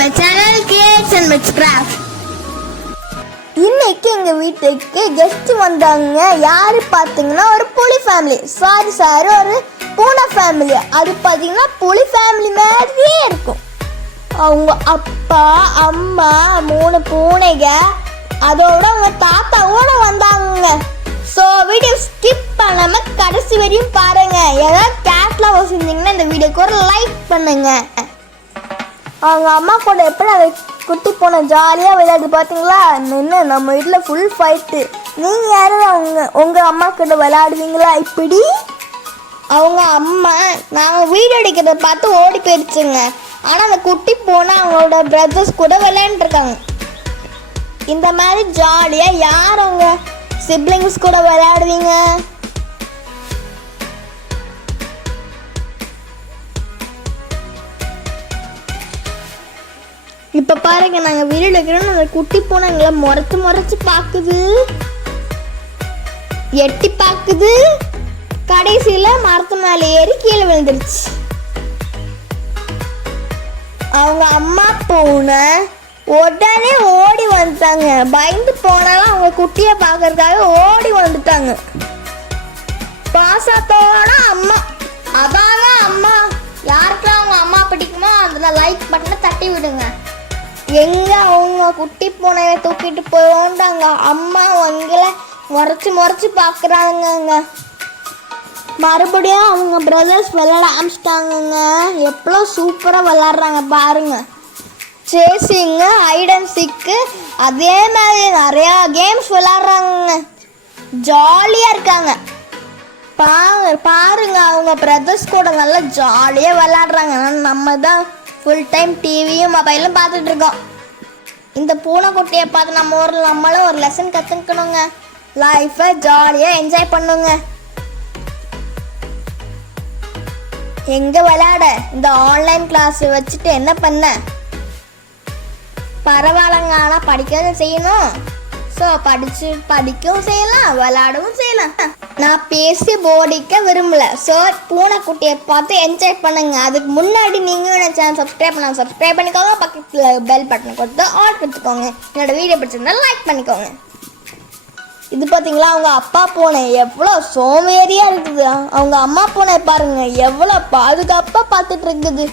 my channel Kittens and Witchcraft. இன்னைக்கு எங்க வீட்டுக்கு கெஸ்ட் வந்தாங்க. யாரு பாத்தீங்கன்னா ஒரு புலி ஃபேமிலி. சாரி ஒரு பூனை ஃபேமிலி. அது பாத்தீங்கன்னா புலி ஃபேமிலி மாதிரியே இருக்கும். அவங்க அப்பா அம்மா 3 பூனைங்க, அதோட அவங்க தாத்தாவோட வந்தாங்க. ஸோ வீடியோ ஸ்கிப் பண்ணாம கடைசி வரையும் பாருங்க. ஏதாவது கேட்ல வச்சிருந்தீங்கன்னா இந்த வீடியோக்கு ஒரு லைக் பண்ணுங்க. அவங்க அம்மா கூட எப்படி அதை குட்டி போன ஜாலியாக விளையாடு பார்த்தீங்களா? நின்று நம்ம வீட்டில் ஃபுல் ஃபைட்டு. நீங்கள் யாரும் உங்கள் அம்மா கிட்ட விளையாடுவீங்களா? இப்படி அவங்க அம்மா நாங்கள் வீடியோ எடுக்கிறத பார்த்து ஓடி போயிடுச்சுங்க. ஆனால் அந்த குட்டி போனால் அவங்களோட பிரதர்ஸ் கூட விளையாண்டுருக்காங்க. இந்த மாதிரி ஜாலியாக யார் அவங்க சிப்ளிங்ஸ் கூட விளையாடுவீங்க? இப்போ பாருங்க, நாங்கள் வீடியோ எடுக்கிறோம். அந்த குட்டி போன எங்களை முறைச்சு பார்க்குது, எட்டி பார்க்குது. கடைசியில் மரத்து மேலே ஏறி கீழே விழுந்துருச்சு. அவங்க அம்மா பூனை உடனே ஓடி வந்துட்டாங்க. பயந்து போனாலும் அவங்க குட்டியை பார்க்கறதுக்காக ஓடி வந்துட்டாங்க. பாசத்தோட அம்மா, அதாங்க அம்மா. யாருக்கெல்லாம் அவங்க அம்மா பிடிக்குமோ அதில் லைக் பட்டனை தட்டி விடுங்க. எங்க அவங்க குட்டி பூனையை தூக்கிட்டு போயிட்டாங்க. அம்மா அவங்கள முறைச்சு பார்க்குறாங்கங்க. மறுபடியும் அவங்க பிரதர்ஸ் விளையாட ஆரம்பிச்சிட்டாங்கங்க. எவ்வளோ சூப்பராக விளையாடுறாங்க பாருங்க. சேசிங்கு, ஹைட் அண்ட் சீக்கு, அதே மாதிரி நிறையா கேம்ஸ் விளையாடுறாங்க. ஜாலியாக இருக்காங்க. பாருங்க அவங்க பிரதர்ஸ் கூட நல்லா ஜாலியாக விளையாடுறாங்க. நம்ம தான் ஃபுல் டைம் டிவியும் மொபைலும் பார்த்துட்டு இருக்கோம். இந்த பூனைக்குட்டியை பார்த்து நம்மளும் ஒரு லெசன் கற்றுக்கணுங்க. லைஃப்பை ஜாலியாக என்ஜாய் பண்ணுங்க. எங்கே விளையாட இந்த ஆன்லைன் கிளாஸ் வச்சுட்டு என்ன பண்ண? பரவாயில்லங்க, ஆனால் படிக்கவும் செய்யணும். ஸோ படிக்கவும் செய்யலாம், விளையாடவும் செய்யலாம். நான் பேசி போடிக்க விரும்பல. ஸோ பூனைக்குட்டியை பார்த்து என்ஜாய் பண்ணுங்க. அதுக்கு முன்னாடி நீங்கள் என்ன சேனல் சப்ஸ்கிரைப் பண்ணிக்கோங்க. பக்கத்தில் பெல் பட்டன் கொடுத்து ஆல் கொடுத்துக்கோங்க. என்னோட வீடியோ பிடிச்சிருந்தா லைக் பண்ணிக்கோங்க. இது பார்த்தீங்களா, அவங்க அப்பா பூனை எவ்வளோ சோம்பேறியாக இருக்குது. அவங்க அம்மா பூனை பாருங்க எவ்வளோ பாதுகாப்பாக பார்த்துட்டு இருக்குது.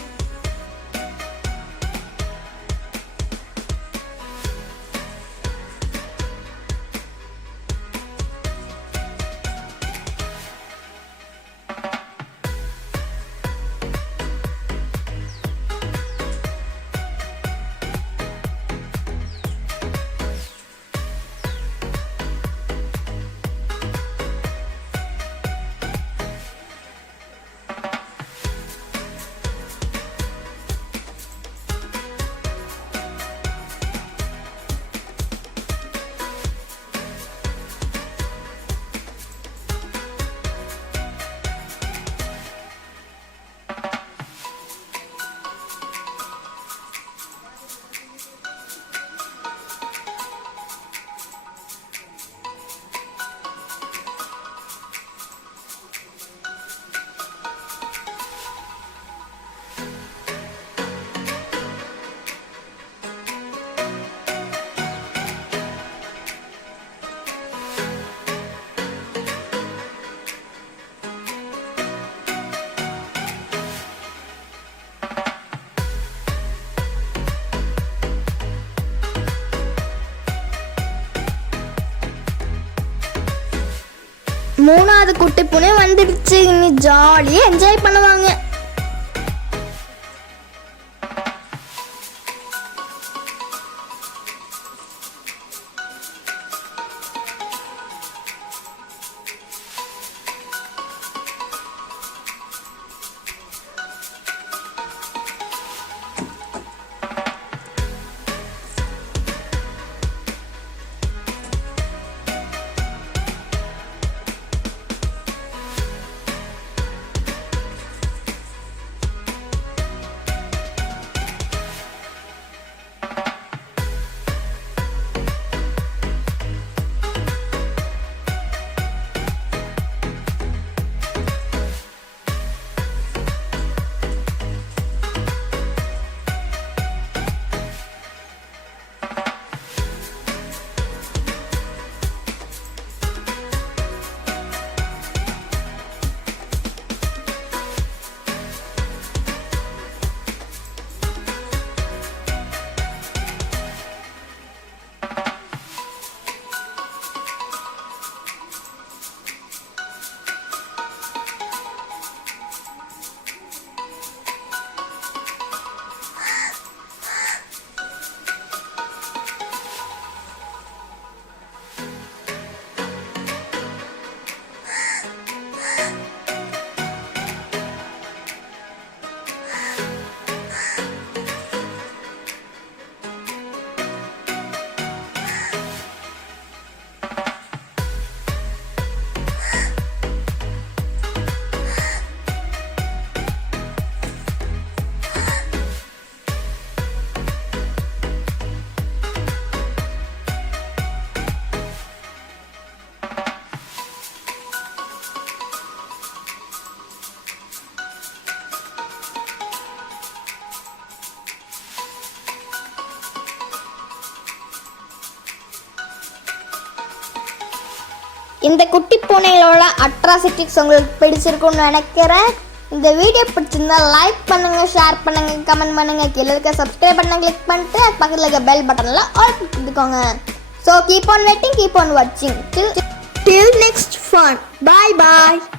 மூணாவது குட்டி பூனை வந்துடுச்சு. இனி ஜாலியாக என்ஜாய் பண்ணுவாங்க. இந்த குட்டி பூனைகளோட அட்ராசிட்டிஸ் உங்களுக்கு பிடிச்சிருக்கும்னு நினைக்கிறேன். இந்த வீடியோ பிடிச்சிருந்தா லைக் பண்ணுங்க, ஷேர் பண்ணுங்க, கமெண்ட் பண்ணுங்க. கீழே இருக்க சப்ஸ்கிரைப் பண்ண கிளிக் பண்ணிட்டு பக்கத்தில் இருக்க பெல் பட்டனில் ஆல் கொடுத்துக்கோங்க. So keep on waiting, keep on வாட்சிங். Till next fun. Bye bye.